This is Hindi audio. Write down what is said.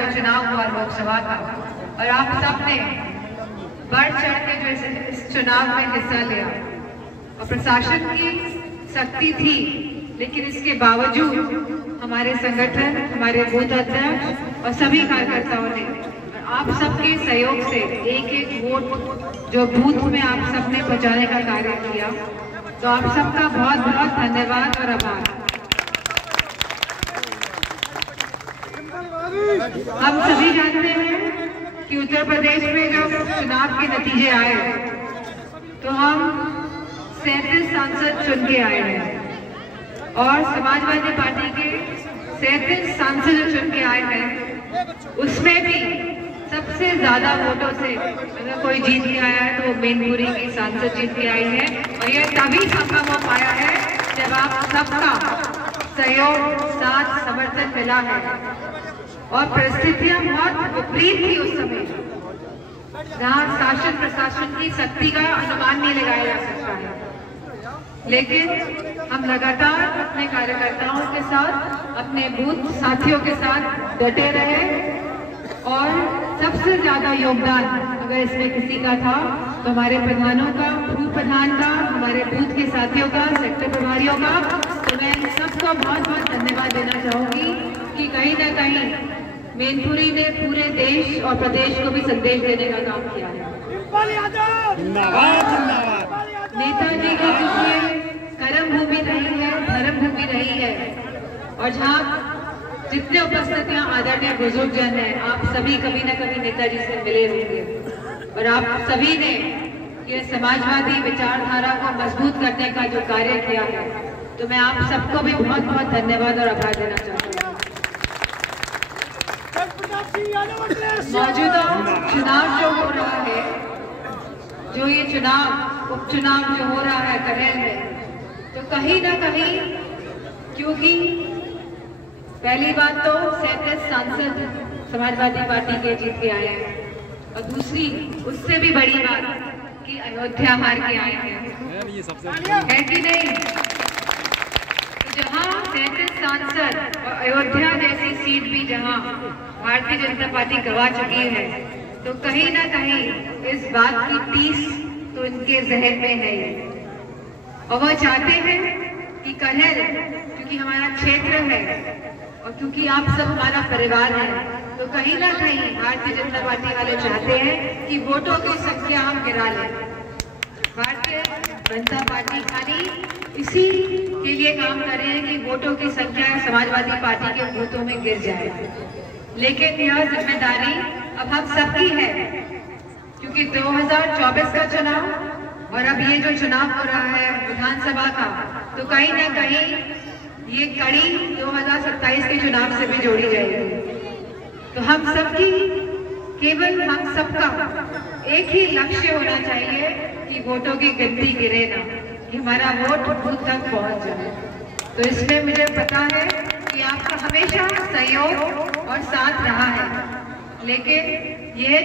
जो चुनाव हुआ लोकसभा का, और आप सबने बढ़ चढ़ के जो इस चुनाव में हिस्सा लिया, और प्रशासन की सख्ती थी, लेकिन इसके बावजूद हमारे संगठन, हमारे बूथ अध्यक्ष और सभी कार्यकर्ताओं ने आप सबके सहयोग से एक एक वोट जो बूथ में आप सबने पहुंचाने का कार्य किया, तो आप सबका बहुत बहुत धन्यवाद और आभार। हम सभी जानते हैं कि उत्तर प्रदेश में जब चुनाव के नतीजे आए तो हम 37 सांसद चुन के आए हैं, और समाजवादी पार्टी के 37 सांसद जो चुन के आए हैं उसमें भी सबसे ज्यादा वोटों से अगर कोई जीत के आया है तो वो मैनपुरी की सांसद जीत के आई है, और यह तभी संभव हो पाया है जब आप सबका सहयोग, साथ, समर्थन मिला है। और परिस्थितियां बहुत विपरीत थी उस समय, जहां शासन प्रशासन की शक्ति का अनुमान नहीं लगाया जा सकता है, लेकिन हम लगातार अपने कार्यकर्ताओं के साथ, अपने बूथ साथियों के साथ डटे रहे, और सबसे ज्यादा योगदान अगर इसमें किसी का था तो हमारे प्रधानों का, पूर्व प्रधान का, हमारे बूथ के साथियों का, सेक्टर प्रभारियों का। तो मैं सबको बहुत बहुत धन्यवाद देना चाहूंगी कि कहीं ना कहीं मैनपुरी ने पूरे देश और प्रदेश को भी संदेश देने का काम किया है। नेताजी की कर्म भूमि रही है, धर्म भूमि रही है, और जहाँ जितने उपस्थितियां आदरणीय बुजुर्ग जन है, आप सभी कभी न कभी नेताजी से मिले होंगे, और आप सभी ने ये समाजवादी विचारधारा को मजबूत करने का जो कार्य किया है, तो मैं आप सबको भी बहुत बहुत धन्यवाद और आभार देना चाहती हूँ। मौजूदा चुनाव जो हो रहा है, जो ये चुनाव, उपचुनाव जो हो रहा है करेल में, तो कहीं ना कहीं, क्योंकि पहली बात तो 37 सांसद समाजवादी पार्टी के जीत के आए हैं, और दूसरी उससे भी बड़ी बात कि अयोध्या हार के आए हैं, है कि नहीं? तो जहां 37 सांसद और अयोध्या जैसी सीट भी जहां भारतीय जनता पार्टी गवा चुकी है, तो कहीं ना कहीं इस बात की टीस तो इनके जहन में है, और वह चाहते हैं कि करेल, क्योंकि हमारा क्षेत्र है और क्योंकि आप सब हमारा परिवार है, तो कहीं ना कहीं भारतीय जनता पार्टी वाले चाहते हैं कि वोटों की संख्या हम गिरा लें। भारतीय जनता पार्टी खाली इसी के लिए काम कर रहे हैं कि वोटों की संख्या समाजवादी पार्टी के बूथों में गिर जाए, लेकिन यह जिम्मेदारी अब हम सबकी है, क्योंकि 2024 का चुनाव और अब ये जो चुनाव हो रहा है विधानसभा का, तो कहीं ना कहीं ये कड़ी 2027 के चुनाव से भी जोड़ी जाएगी। तो हम सबकी, केवल हम सबका एक ही लक्ष्य होना चाहिए कि वोटों की गिनती गिरे ना, कि हमारा वोट बूथ तक पहुंच जाए। तो इसमें मुझे पता है कि आपका हमेशा सहयोग और साथ रहा है, लेकिन ये